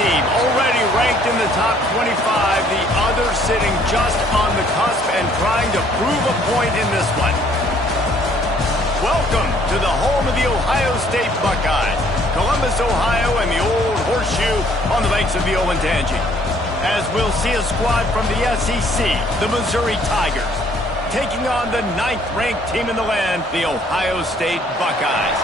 team already ranked in the top 25, the other sitting just on the cusp and trying to prove a point in this one. Welcome to the home of the Ohio State Buckeyes, Columbus, Ohio, and the old horseshoe on the banks of the Olentangy. As we'll see a squad from the SEC, the Missouri Tigers, taking on the 9th-ranked team in the land, the Ohio State Buckeyes.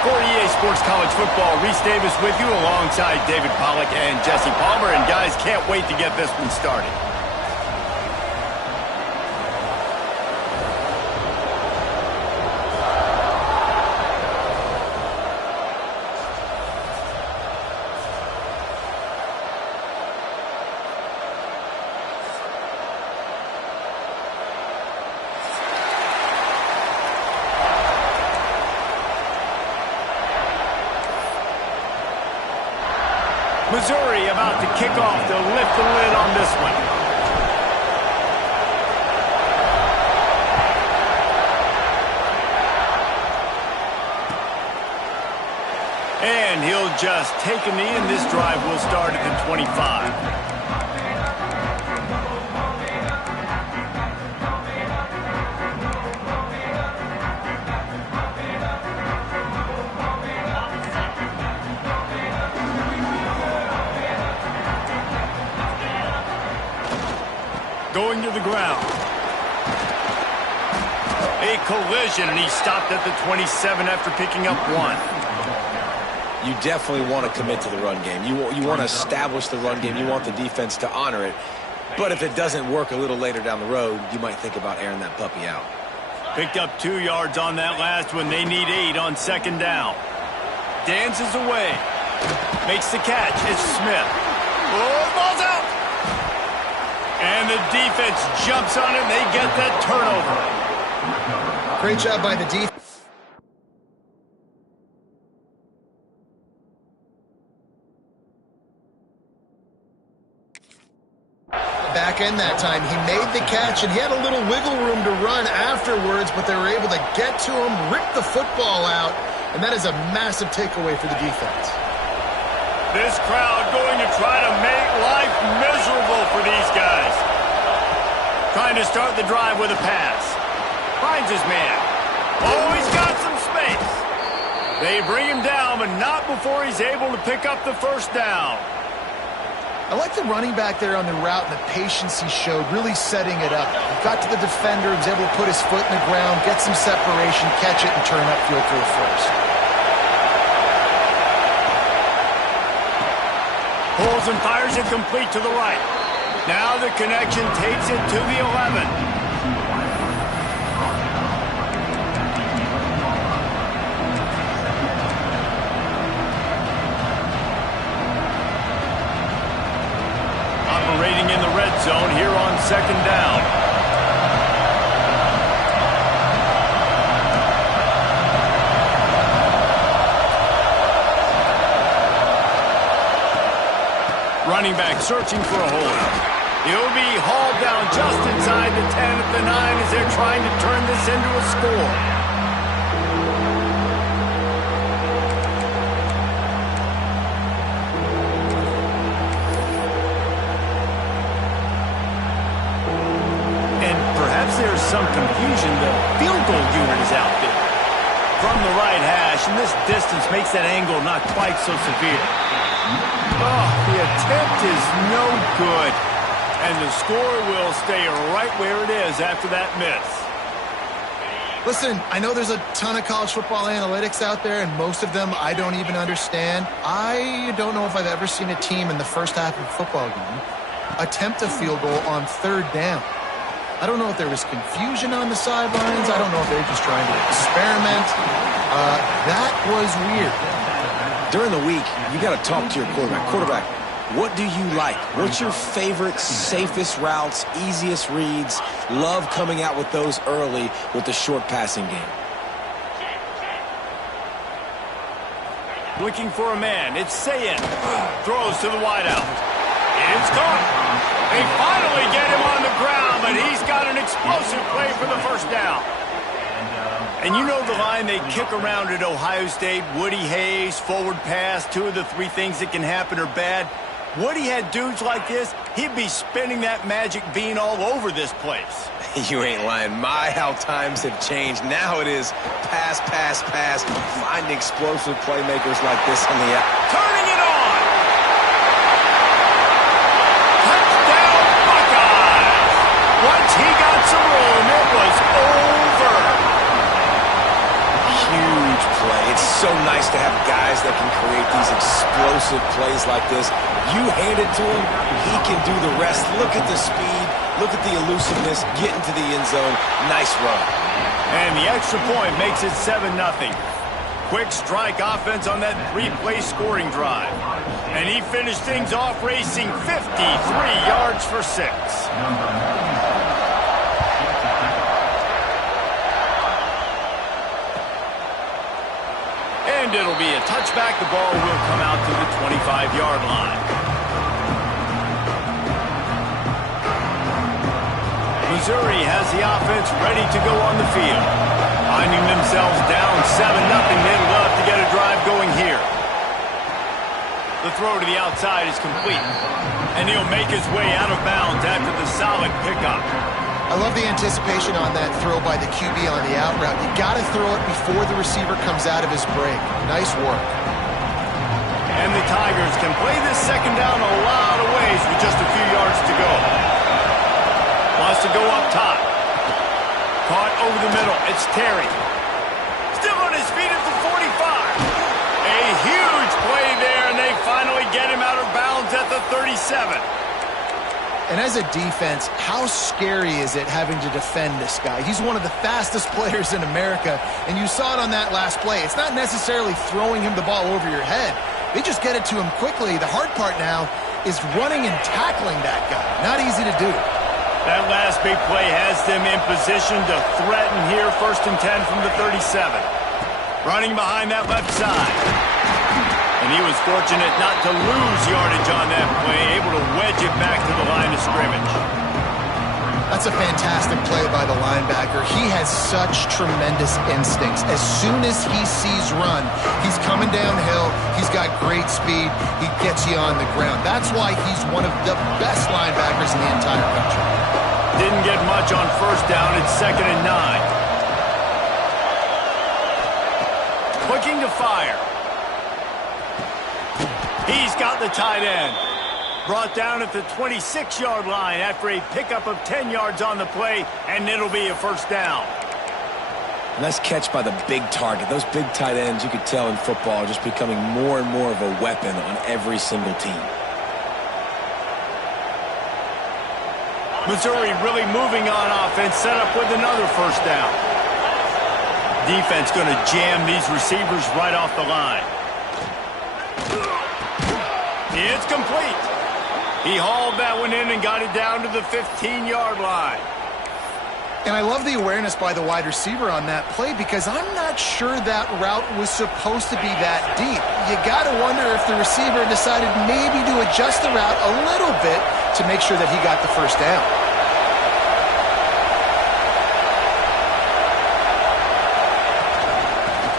For EA Sports College Football, Reese Davis with you alongside David Pollack and Jesse Palmer. And guys, can't wait to get this one started. Missouri about to kick off to lift the lid on this one. And he'll just take a knee, and this drive will start at the 25. Going to the ground. A collision, and he stopped at the 27 after picking up 1. You definitely want to commit to the run game. You want to establish the run game. You want the defense to honor it. But if it doesn't work a little later down the road, you might think about airing that puppy out. Picked up 2 yards on that last one. They need 8 on 2nd down. Dances away. Makes the catch. It's Smith. Oh, ball's out. And the defense jumps on it, and they get that turnover. Great job by the defense. Back end that time, he made the catch, and he had a little wiggle room to run afterwards, but they were able to get to him, rip the football out, and that is a massive takeaway for the defense. This crowd going to try to make life miserable for these guys. Trying to start the drive with a pass. Finds his man. Oh, he's got some space. They bring him down, but not before he's able to pick up the first down. I like the running back there on the route and the patience he showed, really setting it up. He got to the defender, was able to put his foot in the ground, get some separation, catch it, and turn upfield for the first. Pulls and fires it complete to the right. Now the connection takes it to the 11. Operating in the red zone here on 2nd down. Running back searching for a hole. He'll be hauled down just inside the 10 at the 9 as they're trying to turn this into a score. And perhaps there's some confusion. The field goal unit is out there from the right hash, and this distance makes that angle not quite so severe. Oh, the attempt is no good. And the score will stay right where it is after that miss. Listen, I know there's a ton of college football analytics out there, and most of them I don't even understand. I don't know if I've ever seen a team in the first half of a football game attempt a field goal on 3rd down. I don't know if there was confusion on the sidelines. I don't know if they were just trying to experiment. That was weird. During the week, you got to talk to your quarterback. What do you like? What's your favorite, safest routes, easiest reads? Love coming out with those early with the short passing game. Looking for a man. It's Sayin. Throws to the wideout. It's caught. They finally get him on the ground, but he's got an explosive play for the first down. And you know the line they kick around at Ohio State, Woody Hayes, forward pass, 2 of the 3 things that can happen are bad. Would he had dudes like this, he'd be spinning that magic bean all over this place. You ain't lying. My, how times have changed. Now it is pass, pass, pass. Find explosive playmakers like this on the out. Turning it on! Touchdown, Buckeyes! Once he got some room, it was over. Huge play. It's so nice to have guys that can create these explosive plays like this. You hand it to him, he can do the rest. Look at the speed. Look at the elusiveness, get into the end zone. Nice run. And the extra point makes it 7-0. Quick strike offense on that 3-play scoring drive. And he finished things off racing 53 yards for 6. And it'll be a touchback. The ball will come out to the 25-yard line. Missouri has the offense ready to go on the field. Finding themselves down 7-0, they'd love to get a drive going here. The throw to the outside is complete. And he'll make his way out of bounds after the solid pickup. I love the anticipation on that throw by the QB on the out route. You got to throw it before the receiver comes out of his break. Nice work. And the Tigers can play this second down a lot of ways with just a few yards to go. Wants to go up top. Caught over the middle. It's Terry. Still on his feet at the 45. A huge play there, and they finally get him out of bounds at the 37. And as a defense, how scary is it having to defend this guy? He's one of the fastest players in America, and you saw it on that last play. It's not necessarily throwing him the ball over your head. They just get it to him quickly. The hard part now is running and tackling that guy. Not easy to do. That last big play has them in position to threaten here, 1st and 10 from the 37. Running behind that left side. And he was fortunate not to lose yardage on that play, able to wedge it back to the line of scrimmage. That's a fantastic play by the linebacker. He has such tremendous instincts. As soon as he sees run, he's coming downhill. He's got great speed. He gets you on the ground. That's why he's one of the best linebackers in the entire country. Didn't get much on 1st down. It's 2nd and 9. Looking to fire. He's got the tight end. Brought down at the 26-yard line after a pickup of 10 yards on the play, and it'll be a 1st down. Nice catch by the big target. Those big tight ends, you could tell in football, are just becoming more and more of a weapon on every single team. Missouri really moving on offense, set up with another 1st down. Defense going to jam these receivers right off the line. It's complete. He hauled that one in and got it down to the 15-yard line. And I love the awareness by the wide receiver on that play because I'm not sure that route was supposed to be that deep. You got to wonder if the receiver decided maybe to adjust the route a little bit to make sure that he got the 1st down.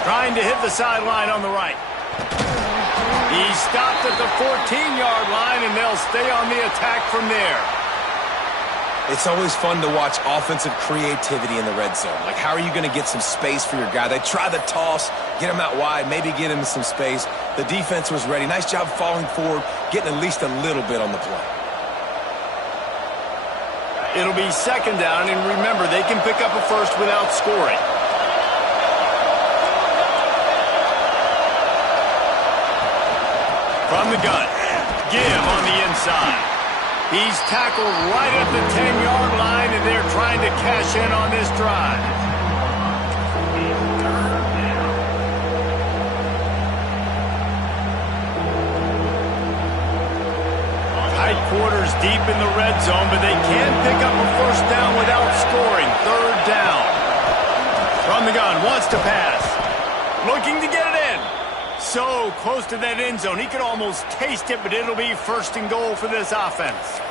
Trying to hit the sideline on the right. He stopped at the 14-yard line, and they'll stay on the attack from there. It's always fun to watch offensive creativity in the red zone. Like, how are you going to get some space for your guy? They try the toss, get him out wide, maybe get him some space. The defense was ready. Nice job falling forward, getting at least a little bit on the play. It'll be 2nd down, and remember, they can pick up a 1st without scoring. From the gun, give on the inside. He's tackled right at the 10-yard line, and they're trying to cash in on this drive. Tight quarters deep in the red zone, but they can pick up a 1st down without scoring. 3rd down. From the gun, wants to pass. Looking to get it in. So close to that end zone. He could almost taste it, but it'll be 1st and goal for this offense.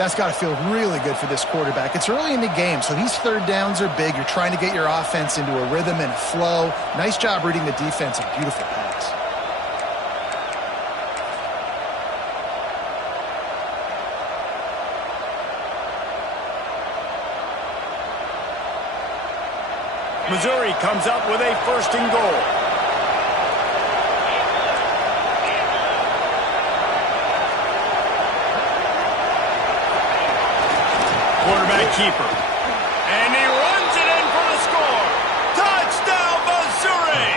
That's got to feel really good for this quarterback. It's early in the game, so these 3rd downs are big. You're trying to get your offense into a rhythm and a flow. Nice job reading the defense. A beautiful pass. Missouri comes up with a 1st and goal. Quarterback keeper. And he runs it in for the score. Touchdown, Missouri!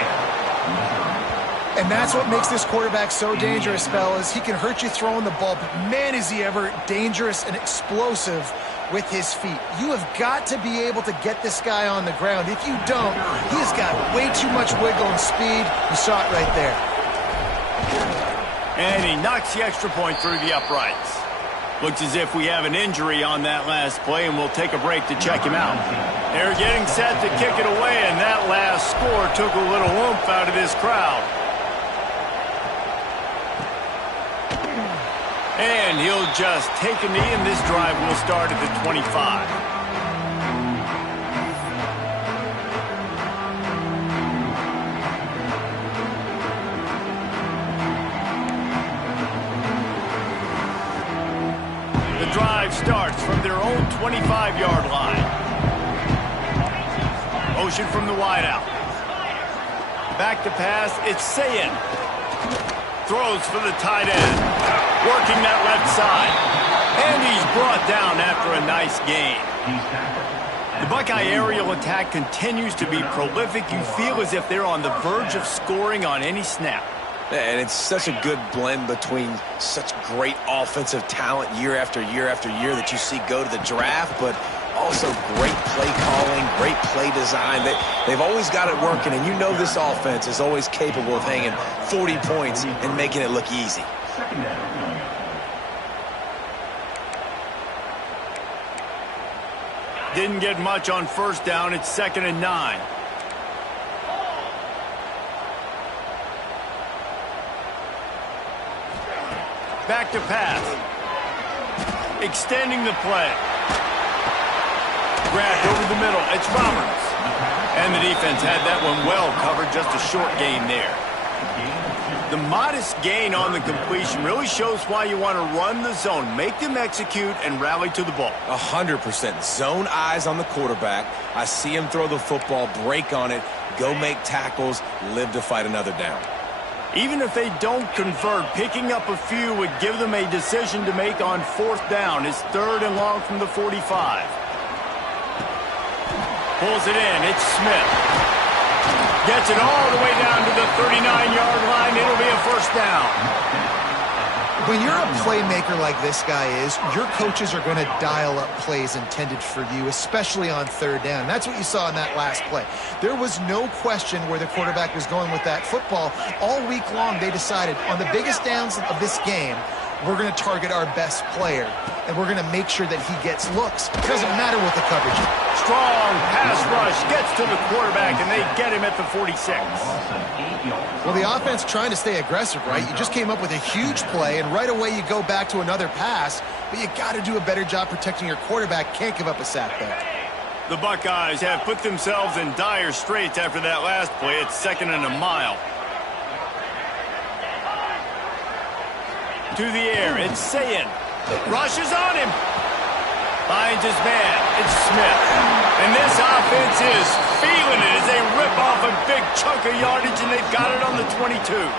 And that's what makes this quarterback so dangerous, fellas. He can hurt you throwing the ball, but man, is he ever dangerous and explosive with his feet. You have got to be able to get this guy on the ground. If you don't, he's got way too much wiggle and speed. You saw it right there. And he knocks the extra point through the uprights. Looks as if we have an injury on that last play, and we'll take a break to check him out. They're getting set to kick it away, and that last score took a little oomph out of this crowd. And he'll just take a knee, and this drive will start at the 25. The drive starts from their own 25-yard line. Motion from the wideout. Back to pass, it's Sayin. Throws for the tight end. Working that left side. And he's brought down after a nice gain. The Buckeye aerial attack continues to be prolific. You feel as if they're on the verge of scoring on any snap. And it's such a good blend between such great offensive talent year after year after year that you see go to the draft, but also great play calling, great play design. They've always got it working, and you know this offense is always capable of hanging 40 points and making it look easy. Didn't get much on 1st down. It's 2nd and 9. Back to pass. Extending the play. Grabbed over the middle. It's Roberts. And the defense had that one well covered. Just a short gain there. The modest gain on the completion really shows why you want to run the zone. Make them execute and rally to the ball. 100%. Zone eyes on the quarterback. I see him throw the football, break on it, go make tackles, live to fight another down. Even if they don't convert, picking up a few would give them a decision to make on 4th down. It's 3rd and long from the 45. Pulls it in. It's Smith. Gets it all the way down to the 39-yard line. It'll be a 1st down. When you're a playmaker like this guy is, your coaches are going to dial up plays intended for you, especially on 3rd down. That's what you saw in that last play. There was no question where the quarterback was going with that football. All week long, they decided on the biggest downs of this game, we're going to target our best player, and we're going to make sure that he gets looks. It doesn't matter what the coverage is. Strong pass rush gets to the quarterback, and they get him at the 46. Well, the offense trying to stay aggressive, right? You just came up with a huge play, and right away you go back to another pass, but you got to do a better job protecting your quarterback. Can't give up a sack there. The Buckeyes have put themselves in dire straits after that last play. It's 2nd and a mile. To the air, it's Sayin. Rushes on him. Finds his man. It's Smith. And this offense is feeling it as they rip off a big chunk of yardage, and they've got it on the 22.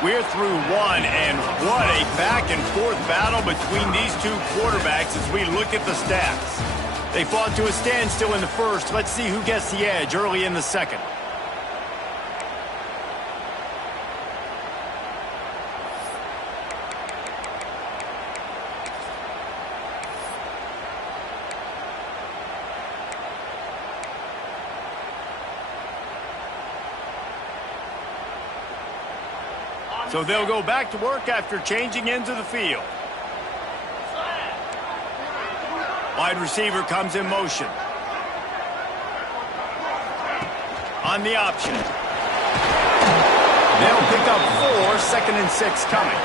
We're through one, and what a back-and-forth battle between these two quarterbacks as we look at the stats. They fought to a standstill in the 1st. Let's see who gets the edge early in the 2nd. So they'll go back to work after changing into the field. Wide receiver comes in motion. On the option. They'll pick up 4, 2nd and 6 coming.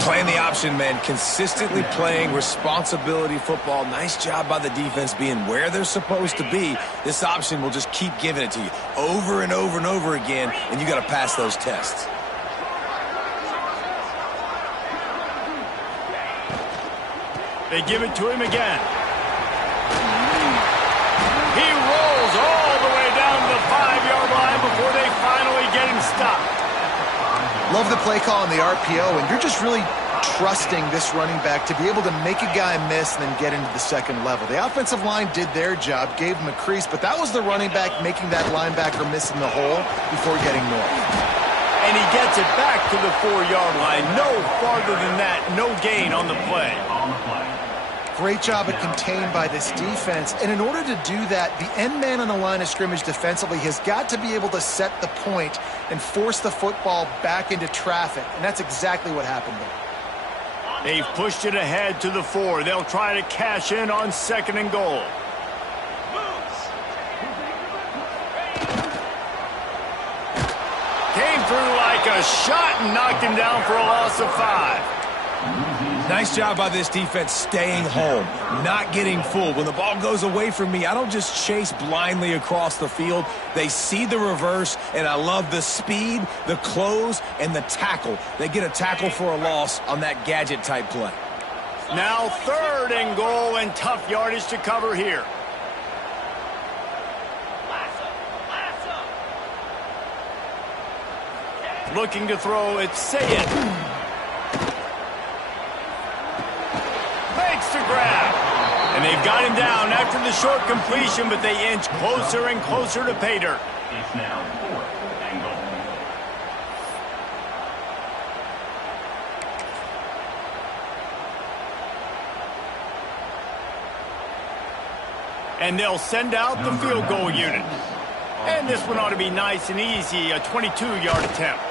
Playing the option, man. Consistently playing responsibility football. Nice job by the defense being where they're supposed to be. This option will just keep giving it to you over and over and over again, and you got to pass those tests. They give it to him again. He rolls all the way down to the 5-yard line before they finally get him stopped. Love the play call on the RPO, and you're just really trusting this running back to be able to make a guy miss and then get into the second level. The offensive line did their job, gave him a crease, but that was the running back making that linebacker miss in the hole before getting north. And he gets it back to the 4-yard line. No farther than that. No gain on the play. Great job at contained by this defense. And in order to do that, the end man on the line of scrimmage defensively has got to be able to set the point and force the football back into traffic. And that's exactly what happened there. They've pushed it ahead to the 4. They'll try to cash in on 2nd and goal. Came through like a shot and knocked him down for a loss of 5. Nice job by this defense staying home, not getting fooled. When the ball goes away from me, I don't just chase blindly across the field. They see the reverse, and I love the speed, the close, and the tackle. They get a tackle for a loss on that gadget-type play. Now 3rd and goal, and tough yardage to cover here. Looking to throw, it's Sayed. To grab. And they've got him down after the short completion, but they inch closer and closer to pay dirt. It's now 4th and goal. And they'll send out the field goal unit. And this one ought to be nice and easy, a 22-yard attempt.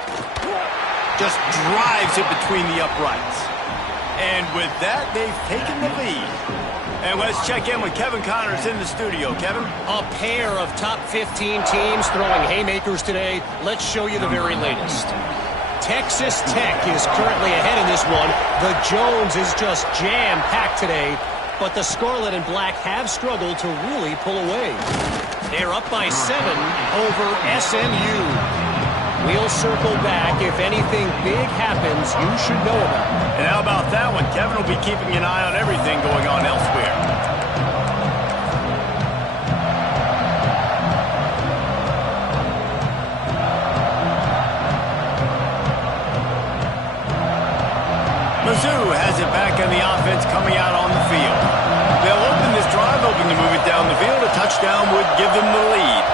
Just drives it between the uprights. And with that, they've taken the lead. And let's check in with Kevin Connors in the studio. Kevin? A pair of top 15 teams throwing haymakers today. Let's show you the very latest. Texas Tech is currently ahead in this one. The Jones is just jam-packed today. But the Scarlet and Black have struggled to really pull away. They're up by 7 over SMU. We'll circle back. If anything big happens, you should know about it. And how about that one? Kevin will be keeping an eye on everything going on elsewhere. Mizzou has it back on the offense coming out on the field. They'll open this drive, hoping to move it down the field. A touchdown would give them the lead.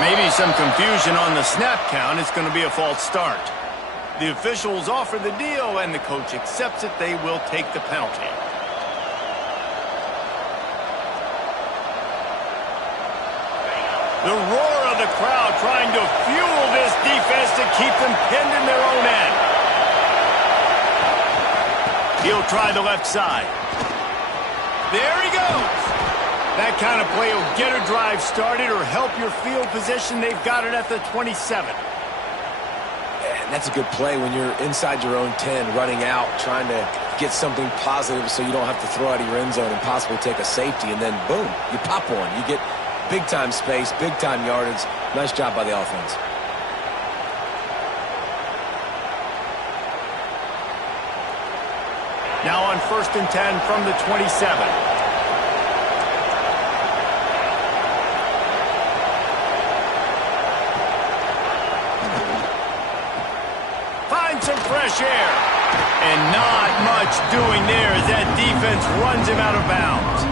Maybe some confusion on the snap count. It's going to be a false start. The officials offer the deal, and the coach accepts it. They will take the penalty. The roar of the crowd trying to fuel this defense to keep them pinned in their own end. He'll try the left side. There he goes. That kind of play will get a drive started or help your field position. They've got it at the 27. And that's a good play when you're inside your own 10, running out, trying to get something positive so you don't have to throw out of your end zone and possibly take a safety, and then boom, you pop one. You get big-time space, big-time yardage. Nice job by the offense. Now on 1st and 10 from the 27. Some fresh air. And not much doing there as that defense runs him out of bounds.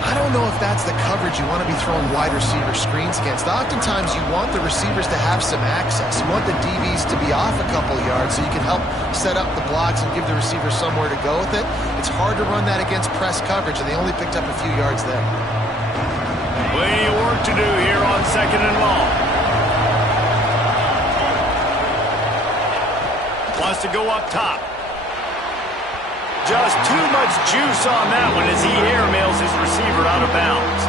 I don't know if that's the coverage you want to be throwing wide receiver screens against. Oftentimes you want the receivers to have some access. You want the DBs to be off a couple yards so you can help set up the blocks and give the receiver somewhere to go with it. It's hard to run that against press coverage, and they only picked up a few yards there. Plenty of work to do here on 2nd and long. Wants to go up top. Just too much juice on that one as he airmails his receiver out of bounds.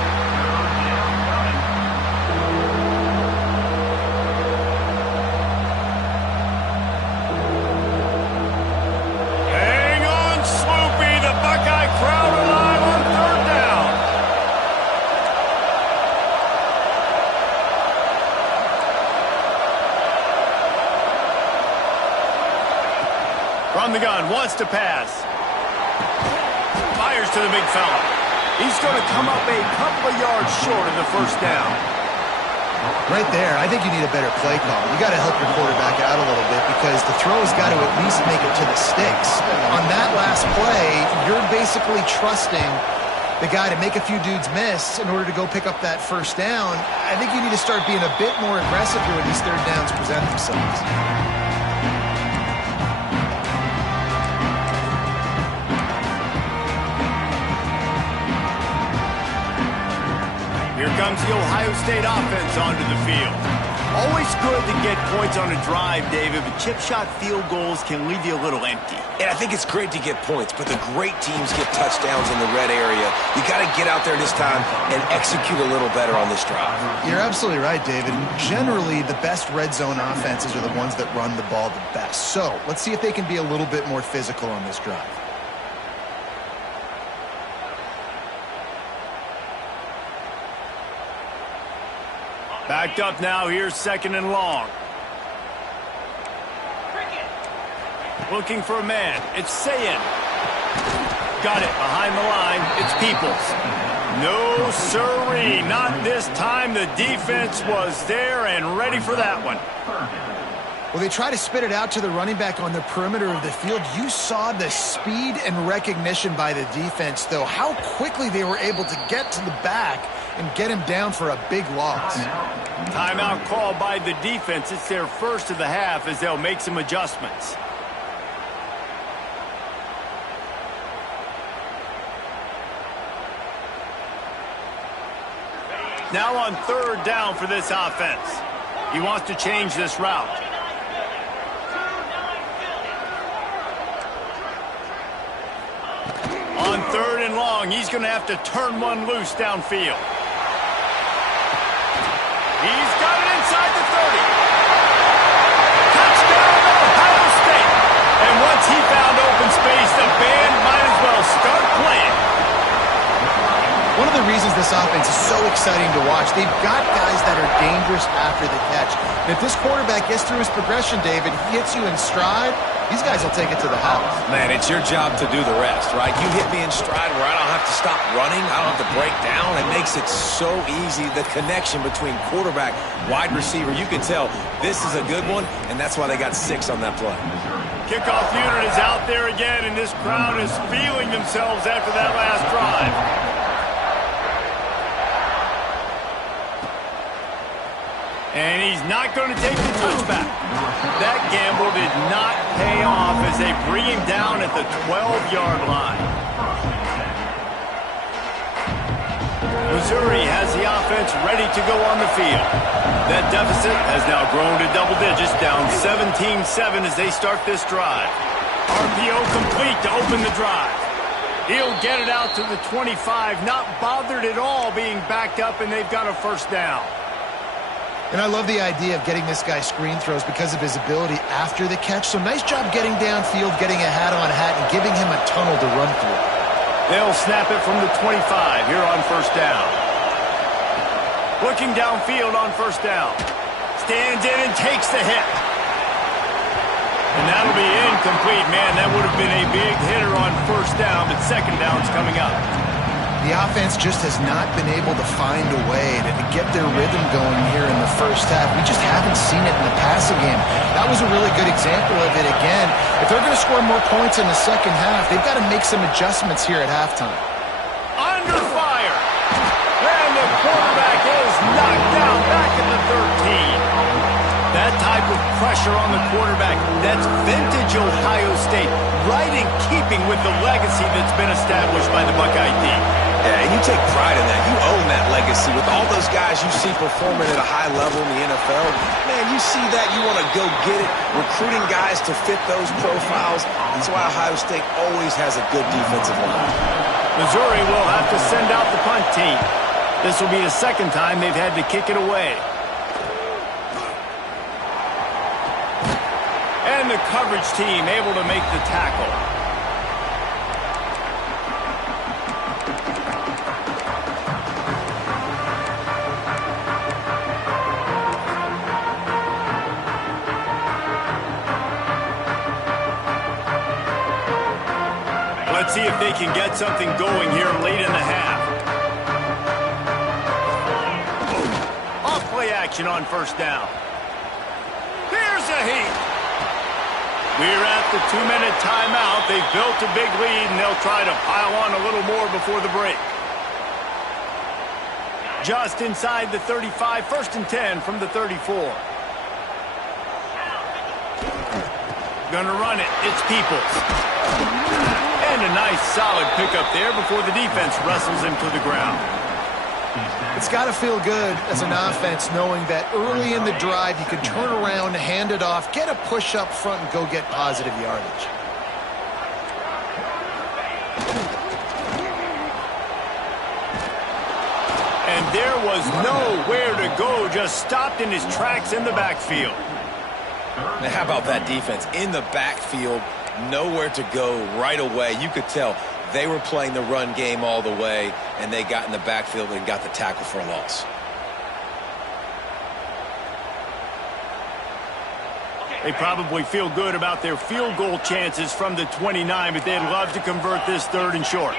On the gun, wants to pass. Fires to the big fella. He's going to come up a couple of yards short of the first down. Right there, I think you need a better play call. You got to help your quarterback out a little bit because the throw's got to at least make it to the sticks. On that last play, you're basically trusting the guy to make a few dudes miss in order to go pick up that first down. I think you need to start being a bit more aggressive here when these third downs present themselves. Here comes the Ohio State offense onto the field. Always good to get points on a drive, David, but chip shot field goals can leave you a little empty. And I think it's great to get points, but the great teams get touchdowns in the red area. You got to get out there this time and execute a little better on this drive. You're absolutely right, David. Generally, the best red zone offenses are the ones that run the ball the best. So let's see if they can be a little bit more physical on this drive. Backed up now, here's second and long. Looking for a man, it's Sayin. Got it, behind the line, it's Peoples. No sirree, not this time. The defense was there and ready for that one. Well, they try to spit it out to the running back on the perimeter of the field. You saw the speed and recognition by the defense, though, how quickly they were able to get to the back and get him down for a big loss. Timeout called by the defense. It's their first of the half as they'll make some adjustments. Now on third down for this offense. He wants to change this route. On third and long, he's going to have to turn one loose downfield. He's got it inside the 30. Touchdown, Ohio State. And once he found open space, the band might as well start playing. One of the reasons this offense is so exciting to watch, they've got guys that are dangerous after the catch. And if this quarterback gets through his progression, David, he hits you in stride, these guys will take it to the house. Man, it's your job to do the rest, right? You hit me in stride where I don't have to stop running. I don't have to break down. It makes it so easy. The connection between quarterback, wide receiver, you can tell this is a good one, and that's why they got 6 on that play. Kickoff unit is out there again, and this crowd is feeling themselves after that last drive. And he's not going to take the touchback. That gamble did not pay off as they bring him down at the 12-yard line. Missouri has the offense ready to go on the field. That deficit has now grown to double digits, down 17-7 as they start this drive. RPO complete to open the drive. He'll get it out to the 25, not bothered at all being backed up, and they've got a first down. And I love the idea of getting this guy screen throws because of his ability after the catch. So nice job getting downfield, getting a hat-on-hat, and giving him a tunnel to run through. They'll snap it from the 25 here on first down. Looking downfield on first down. Stands in and takes the hit. And that'll be incomplete. Man, that would have been a big hitter on first down, but second down's coming up. The offense just has not been able to find a way to get their rhythm going here in the first half. We just haven't seen it in the passing game. That was a really good example of it again. If they're going to score more points in the second half, they've got to make some adjustments here at halftime. Under fire. And the quarterback is knocked down back at the 13. That type of pressure on the quarterback, that's vintage Ohio State, right in keeping with the legacy that's been established by the Buckeye team. Yeah, and you take pride in that. You own that legacy with all those guys you see performing at a high level in the NFL. Man, you see that, you want to go get it, recruiting guys to fit those profiles. That's why Ohio State always has a good defensive line. Missouri will have to send out the punt team. This will be the second time they've had to kick it away. And the coverage team able to make the tackle. see if they can get something going here late in the half. Off-play action on first down. Here's a heat. We're at the 2-minute timeout. They've built a big lead, and they'll try to pile on a little more before the break. Just inside the 35, 1st and 10 from the 34. Gonna run it. It's Peoples. And a nice solid pickup there before the defense wrestles him to the ground. It's got to feel good as an offense knowing that early in the drive you can turn around, hand it off, get a push up front, and go get positive yardage. And there was nowhere to go, just stopped in his tracks in the backfield. Now, how about that defense? In the backfield, nowhere to go right away. You could tell they were playing the run game all the way, and they got in the backfield and got the tackle for a loss. They probably feel good about their field goal chances from the 29, but they'd love to convert this 3rd and short.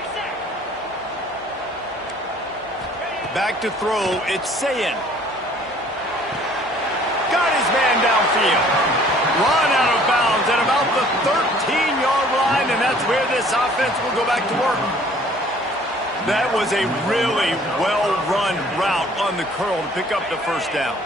Back to throw, it's Sayin. Got his man downfield. Run out of bounds at about the 13-yard line, and that's where this offense will go back to work. That was a really well-run route on the curl to pick up the 1st down.